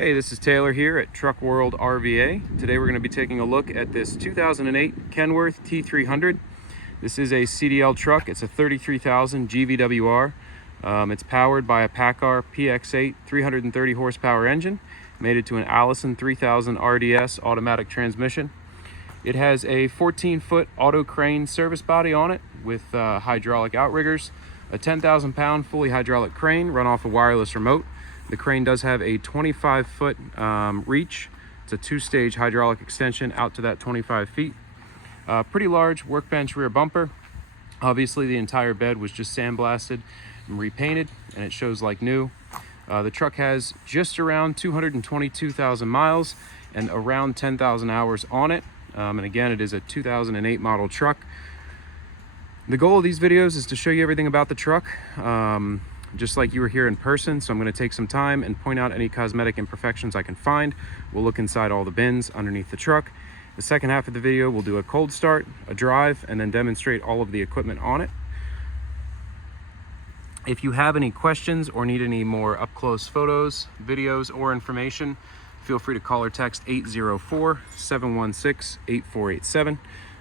Hey, this is Taylor here at Truck World RVA. Today we're going to be taking a look at this 2008 Kenworth T300. This is a CDL truck. It's a 33,000 GVWR. It's powered by a Paccar PX8 330 horsepower engine, mated to an Allison 3000 RDS automatic transmission. It has a 14-foot Autocrane service body on it with hydraulic outriggers, a 10,000-pound fully hydraulic crane run off a wireless remote. The crane does have a 25-foot reach. It's a two-stage hydraulic extension out to that 25 feet. Pretty large workbench rear bumper. Obviously, the entire bed was just sandblasted and repainted, and it shows like new. The truck has just around 222,000 miles and around 10,000 hours on it. And again, it is a 2008 model truck. The goal of these videos is to show you everything about the truck, just like you were here in person. So I'm going to take some time and point out any cosmetic imperfections I can find. We'll look inside all the bins underneath the truck. The second half of the video, we'll do a cold start, a drive, and then demonstrate all of the equipment on it. If you have any questions or need any more up-close photos, videos, or information, feel free to call or text 804-716-8487.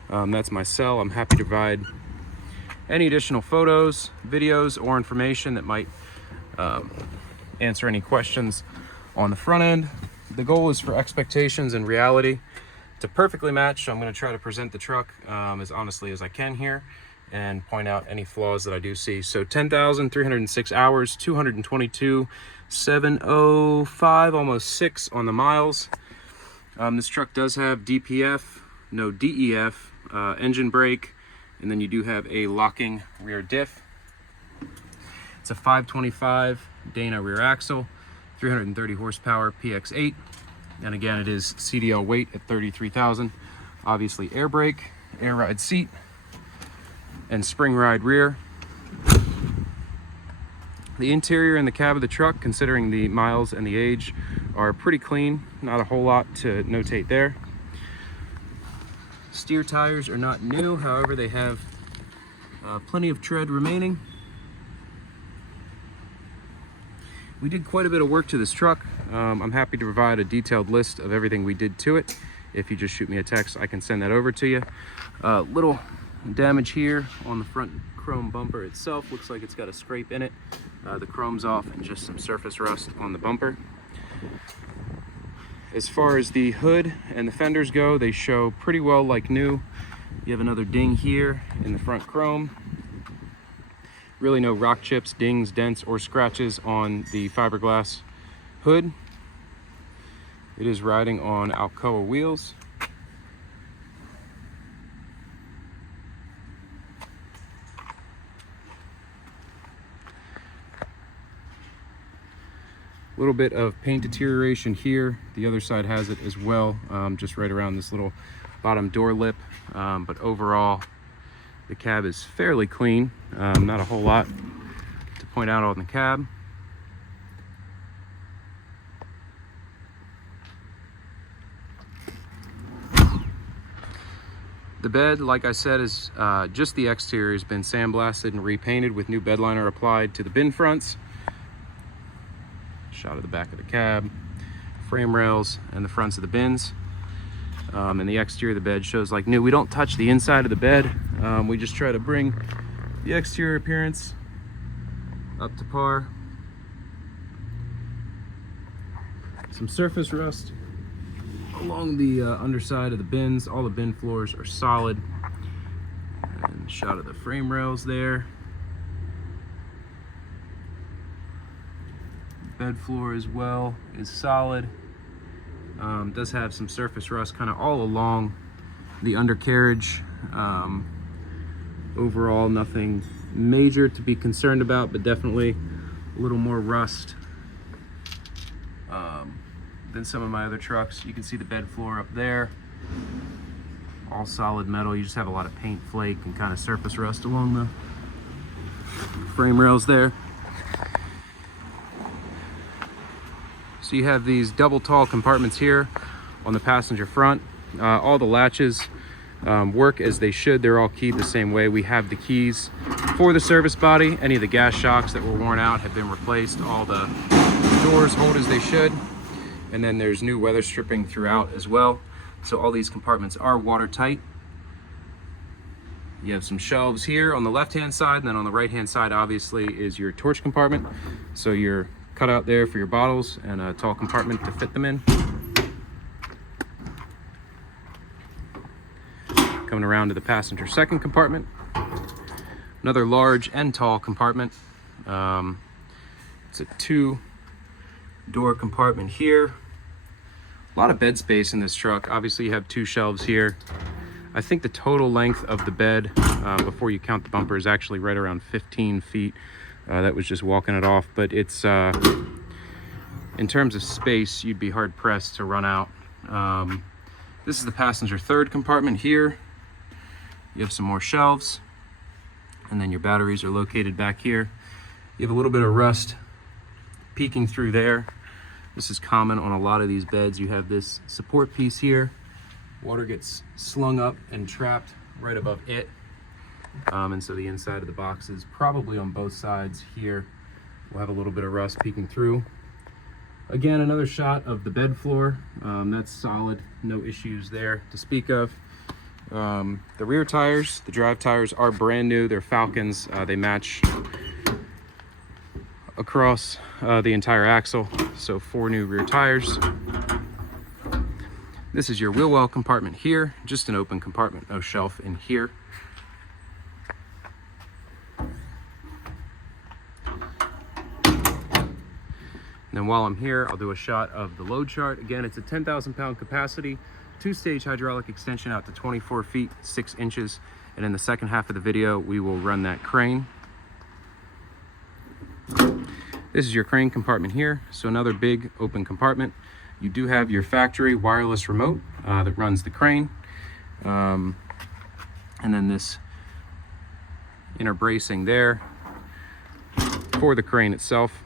That's my cell. I'm happy to provide any additional photos, videos, or information that might answer any questions on the front end. The goal is for expectations and reality to perfectly match, so I'm going to try to present the truck as honestly as I can here and point out any flaws that I do see. So 10,306 hours, 222,705, almost 6 on the miles. This truck does have DPF, no DEF, engine brake, and then you do have a locking rear diff. It's a 525 Dana rear axle, 330 horsepower PX8. And again, it is CDL weight at 33,000. Obviously air brake, air ride seat, and spring ride rear. The interior and the cab of the truck, considering the miles and the age, are pretty clean. Not a whole lot to notate there. Steer tires are not new, however they have plenty of tread remaining. We did quite a bit of work to this truck. I'm happy to provide a detailed list of everything we did to it. If you just shoot me a text, I can send that over to you. Little damage here on the front chrome bumper itself. Looks like it's got a scrape in it. The chrome's off and just some surface rust on the bumper. As far as the hood and the fenders go, they show pretty well like new. You have another ding here in the front chrome. Really no rock chips, dings, dents, or scratches on the fiberglass hood. It is riding on Alcoa wheels. A little bit of paint deterioration here. The other side has it as well, just right around this little bottom door lip. But overall, the cab is fairly clean. Not a whole lot to point out on the cab. The bed, like I said, is just the exterior has been sandblasted and repainted with new bedliner applied to the bin fronts. Shot of the back of the cab, frame rails, and the fronts of the bins. And the exterior of the bed shows like new. We don't touch the inside of the bed. We just try to bring the exterior appearance up to par. Some surface rust along the underside of the bins. All the bin floors are solid. And a shot of the frame rails there. Bed floor as well is solid. Does have some surface rust kind of all along the undercarriage. Overall, nothing major to be concerned about, but definitely a little more rust than some of my other trucks. You can see the bed floor up there, all solid metal. You just have a lot of paint flake and kind of surface rust along the frame rails there. So you have these double tall compartments here on the passenger front. All the latches work as they should. They're all keyed the same way. We have the keys for the service body. Any of the gas shocks that were worn out have been replaced. All the doors hold as they should. And then there's new weather stripping throughout as well. So all these compartments are watertight. You have some shelves here on the left-hand side, and then on the right-hand side, obviously, is your torch compartment. So your cutout there for your bottles and a tall compartment to fit them in. Coming around to the passenger second compartment. Another large and tall compartment. It's a 2-door compartment here. A lot of bed space in this truck. Obviously you have 2 shelves here. I think the total length of the bed, before you count the bumper, is actually right around 15 feet. That was just walking it off, but it's, in terms of space, you'd be hard pressed to run out. This is the passenger third compartment here. You have some more shelves, and then your batteries are located back here. You have a little bit of rust peeking through there. This is common on a lot of these beds. You have this support piece here. Water gets slung up and trapped right above it. And so the inside of the boxes, probably on both sides here, will have a little bit of rust peeking through. Again, another shot of the bed floor. That's solid, no issues there to speak of. The rear tires, the drive tires, are brand new. They're Falcons. They match across the entire axle. So 4 new rear tires. This is your wheel well compartment here. Just an open compartment, no shelf in here. And then while I'm here, I'll do a shot of the load chart. Again, it's a 10,000 pound capacity, 2-stage hydraulic extension out to 24 feet, 6 inches. And in the second half of the video, we will run that crane. This is your crane compartment here. So another big open compartment. You do have your factory wireless remote that runs the crane. And then this inner bracing there for the crane itself.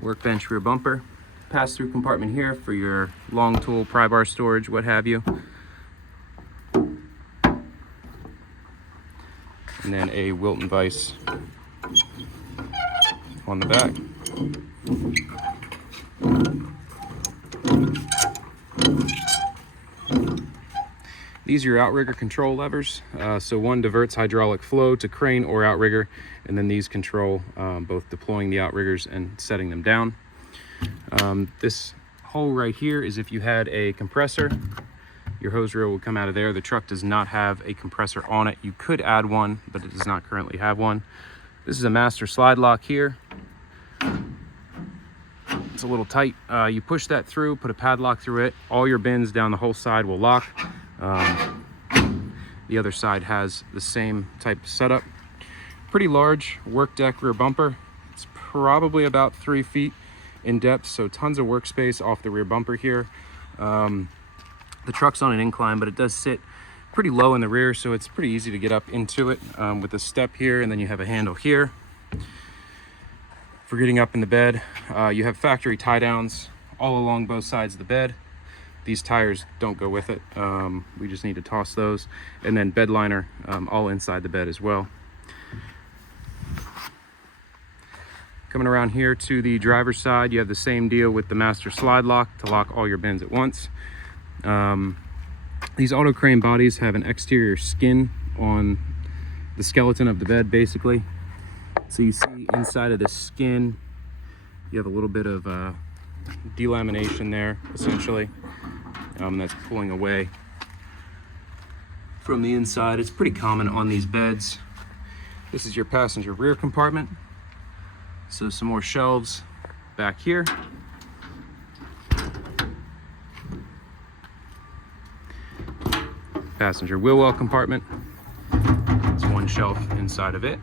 Workbench rear bumper, pass-through compartment here for your long tool, pry bar storage, what have you. And then a Wilton vise on the back. These are your outrigger control levers. So one diverts hydraulic flow to crane or outrigger, and then these control both deploying the outriggers and setting them down. This hole right here is if you had a compressor. Your hose reel would come out of there. The truck does not have a compressor on it. You could add one, but it does not currently have one. This is a master slide lock here. It's a little tight. You push that through, put a padlock through it. All your bins down the whole side will lock. The other side has the same type of setup. Pretty large work deck rear bumper. It's probably about 3 feet in depth, so tons of workspace off the rear bumper here. The truck's on an incline, but it does sit pretty low in the rear, so it's pretty easy to get up into it with a step here, and then you have a handle here for getting up in the bed. You have factory tie downs all along both sides of the bed. These tires don't go with it. We just need to toss those. And then bed liner all inside the bed as well. Coming around here to the driver's side, you have the same deal with the master slide lock to lock all your bins at once. These Autocrane bodies have an exterior skin on the skeleton of the bed, basically. So you see inside of the skin, you have a little bit of delamination there, essentially. That's pulling away from the inside. It's pretty common on these beds. This is your passenger rear compartment. So some more shelves back here. Passenger wheel well compartment. It's one shelf inside of it.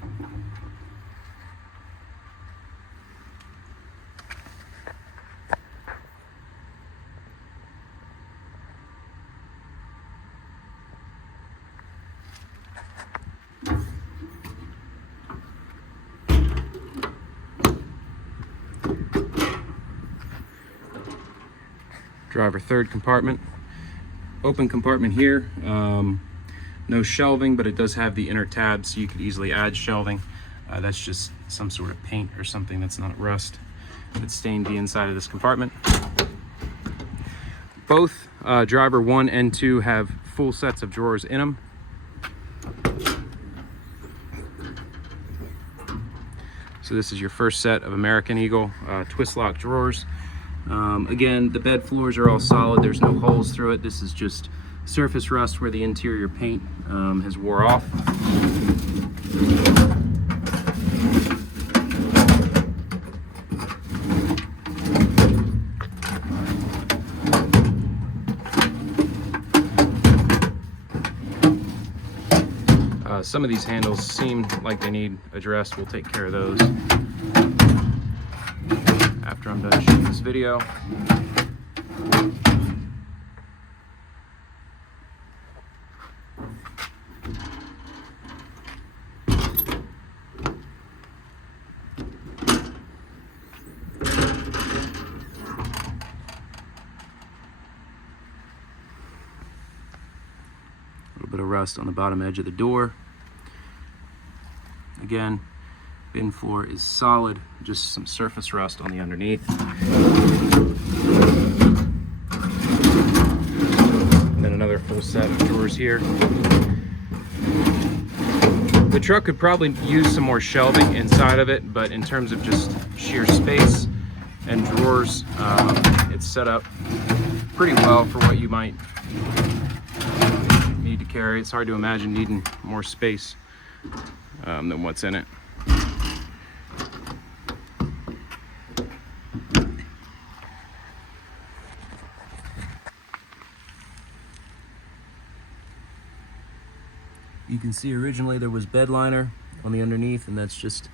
Driver third compartment. Open compartment here. No shelving, but it does have the inner tabs, so you could easily add shelving. That's just some sort of paint or something that's not rust that stained the inside of this compartment. Both driver 1 and 2 have full sets of drawers in them. So this is your first set of American Eagle twist lock drawers. Again, the bed floors are all solid. There's no holes through it. This is just surface rust where the interior paint has wore off. Some of these handles seem like they need addressed. We'll take care of those after I'm done shooting this video. A little bit of rust on the bottom edge of the door. Again, bin floor is solid, just some surface rust on the underneath. And then another full set of drawers here. The truck could probably use some more shelving inside of it, but in terms of just sheer space and drawers, it's set up pretty well for what you might need to carry. It's hard to imagine needing more space than what's in it. You can see originally there was bedliner on the underneath, and that's just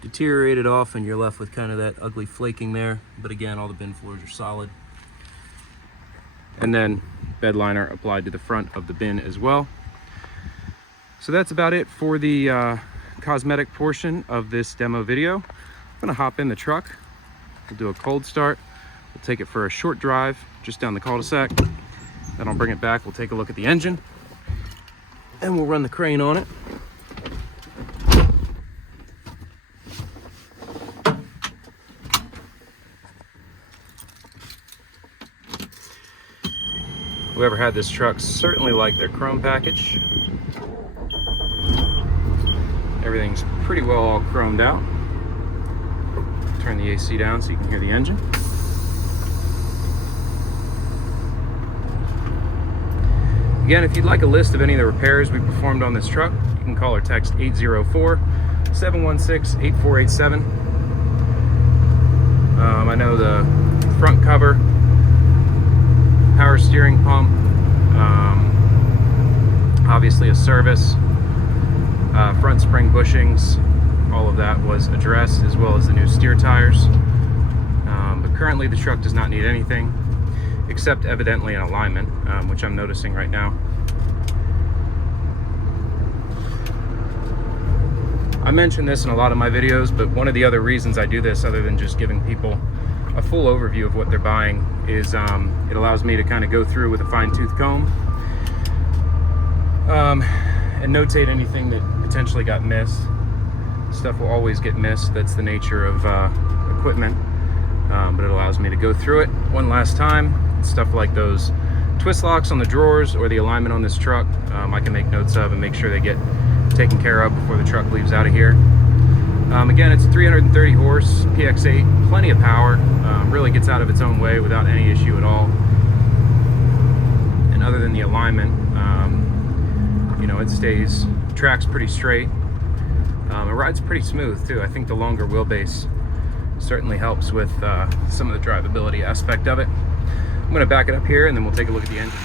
deteriorated off, and you're left with kind of that ugly flaking there. But again, all the bin floors are solid. And then bedliner applied to the front of the bin as well. So that's about it for the cosmetic portion of this demo video. I'm gonna hop in the truck. We'll do a cold start. We'll take it for a short drive just down the cul-de-sac. Then I'll bring it back. We'll take a look at the engine, and we'll run the crane on it. Whoever had this truck certainly liked their chrome package. Everything's pretty well all chromed out. Turn the AC down so you can hear the engine. Again, if you'd like a list of any of the repairs we performed on this truck, you can call or text 804-716-8487. I know the front cover, power steering pump, obviously a service, front spring bushings, all of that was addressed, as well as the new steer tires. But currently the truck does not need anything except evidently an alignment, which I'm noticing right now. I mention this in a lot of my videos, but one of the other reasons I do this, other than just giving people a full overview of what they're buying, is it allows me to kind of go through with a fine-tooth comb and notate anything that potentially got missed. Stuff will always get missed. That's the nature of equipment, but it allows me to go through it one last time. Stuff like those twist locks on the drawers or the alignment on this truck, I can make notes of and make sure they get taken care of before the truck leaves out of here. Again, it's a 330 horse PX8, plenty of power, really gets out of its own way without any issue at all. And other than the alignment, you know, it stays, tracks pretty straight. It rides pretty smooth too. I think the longer wheelbase certainly helps with some of the drivability aspect of it. I'm going to back it up here and then we'll take a look at the engine.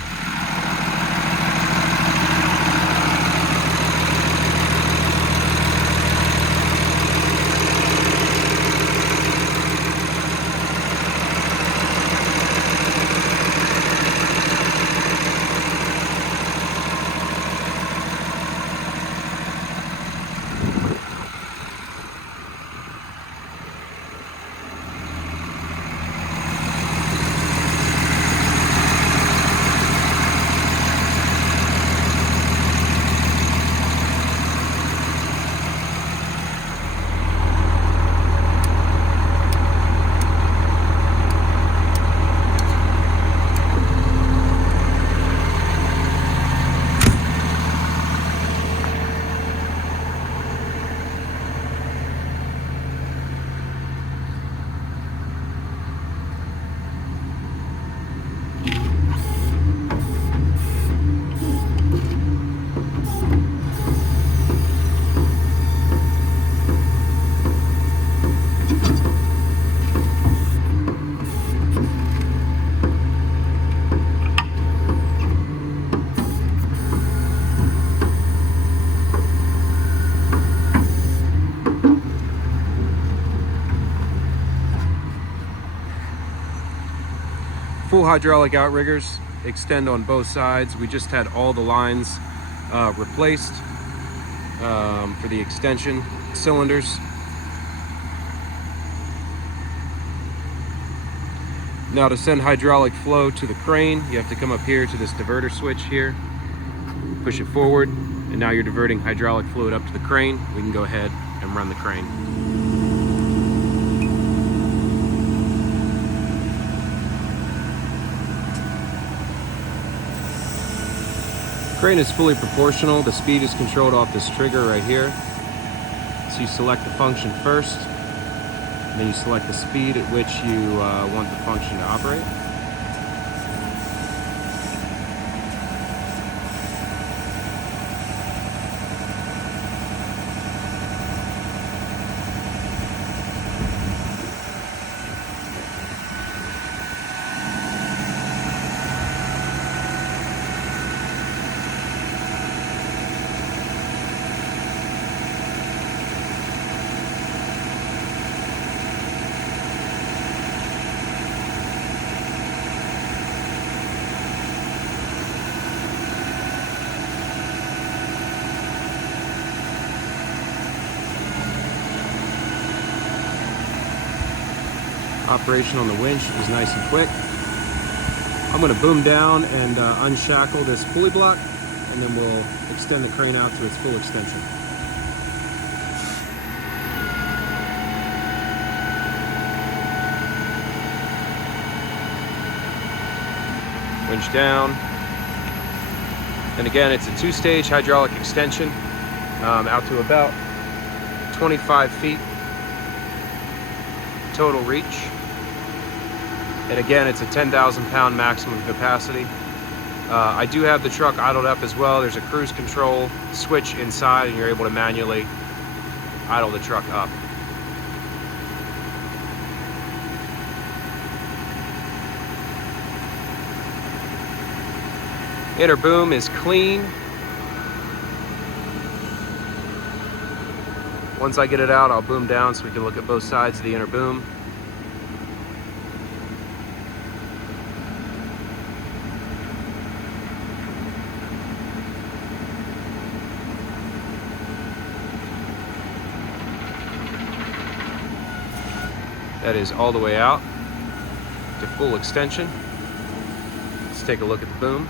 full hydraulic outriggers, extend on both sides. We just had all the lines replaced for the extension cylinders. Now to send hydraulic flow to the crane, you have to come up here to this diverter switch here, push it forward, and now you're diverting hydraulic fluid up to the crane. We can go ahead and run the crane. Crane is fully proportional. The speed is controlled off this trigger right here. So you select the function first, and then you select the speed at which you want the function to operate. Operation on the winch is nice and quick. I'm going to boom down and unshackle this pulley block, and then we'll extend the crane out to its full extension. Winch down. And again, it's a two-stage hydraulic extension out to about 25 feet total reach. And again, it's a 10,000 pound maximum capacity. I do have the truck idled up as well. There's a cruise control switch inside, and you're able to manually idle the truck up. Inner boom is clean. Once I get it out, I'll boom down so we can look at both sides of the inner boom. That is all the way out to full extension. Let's take a look at the boom.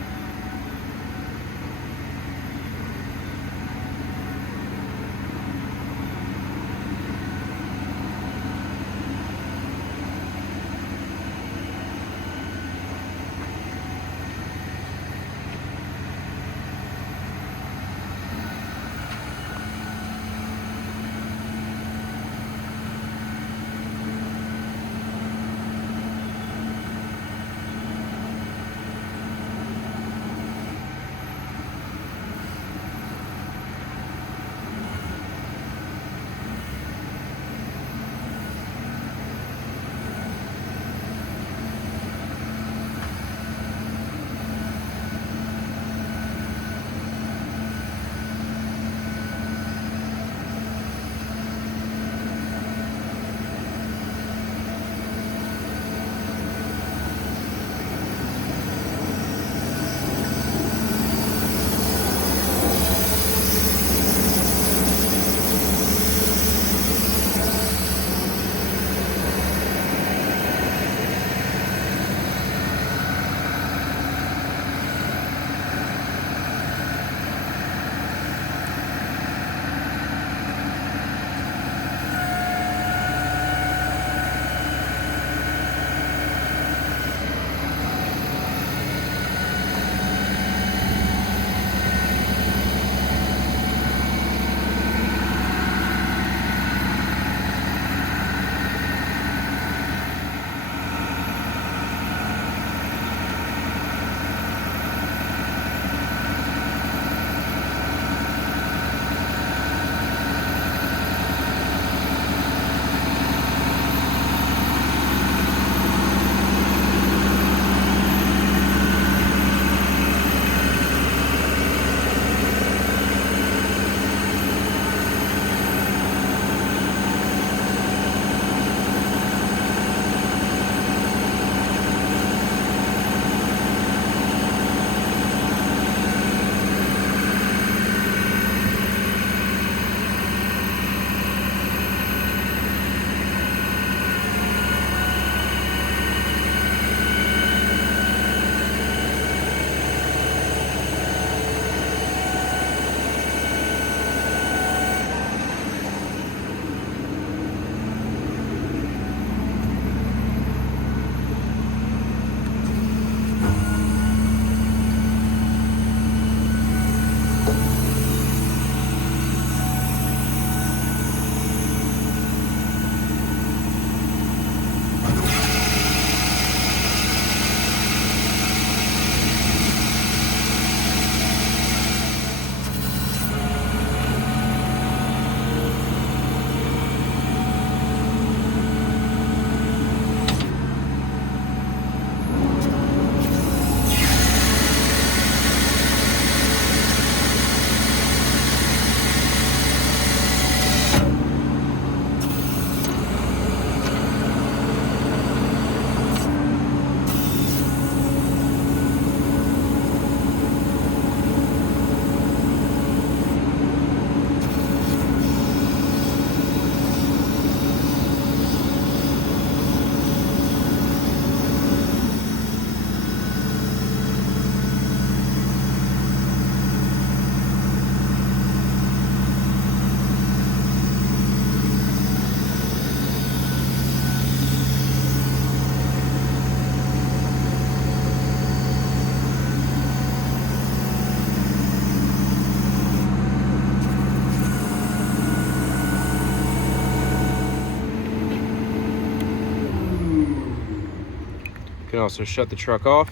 can also shut the truck off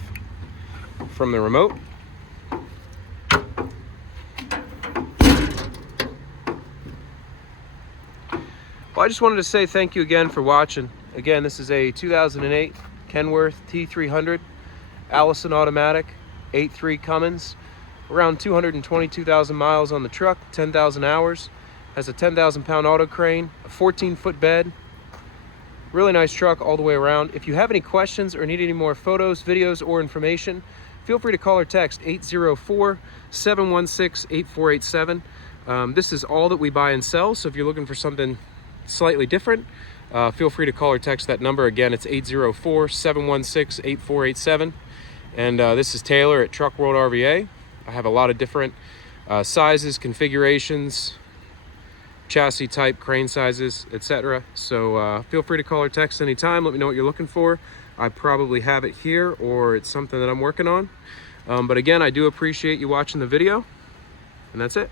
from the remote. Well, I just wanted to say thank you again for watching. Again, this is a 2008 Kenworth T300 Allison automatic 8.3 Cummins, around 222,000 miles on the truck, 10,000 hours. Has a 10,000 pound Autocrane, a 14-foot bed. Really nice truck all the way around. If you have any questions or need any more photos, videos, or information, feel free to call or text 804-716-8487. This is all that we buy and sell, so if you're looking for something slightly different, feel free to call or text that number. Again, it's 804-716-8487. And this is Taylor at Truck World RVA. I have a lot of different sizes, configurations, chassis type, crane sizes, etc. So feel free to call or text anytime. Let me know what you're looking for. I probably have it here, or it's something that I'm working on. But again, I do appreciate you watching the video, and that's it.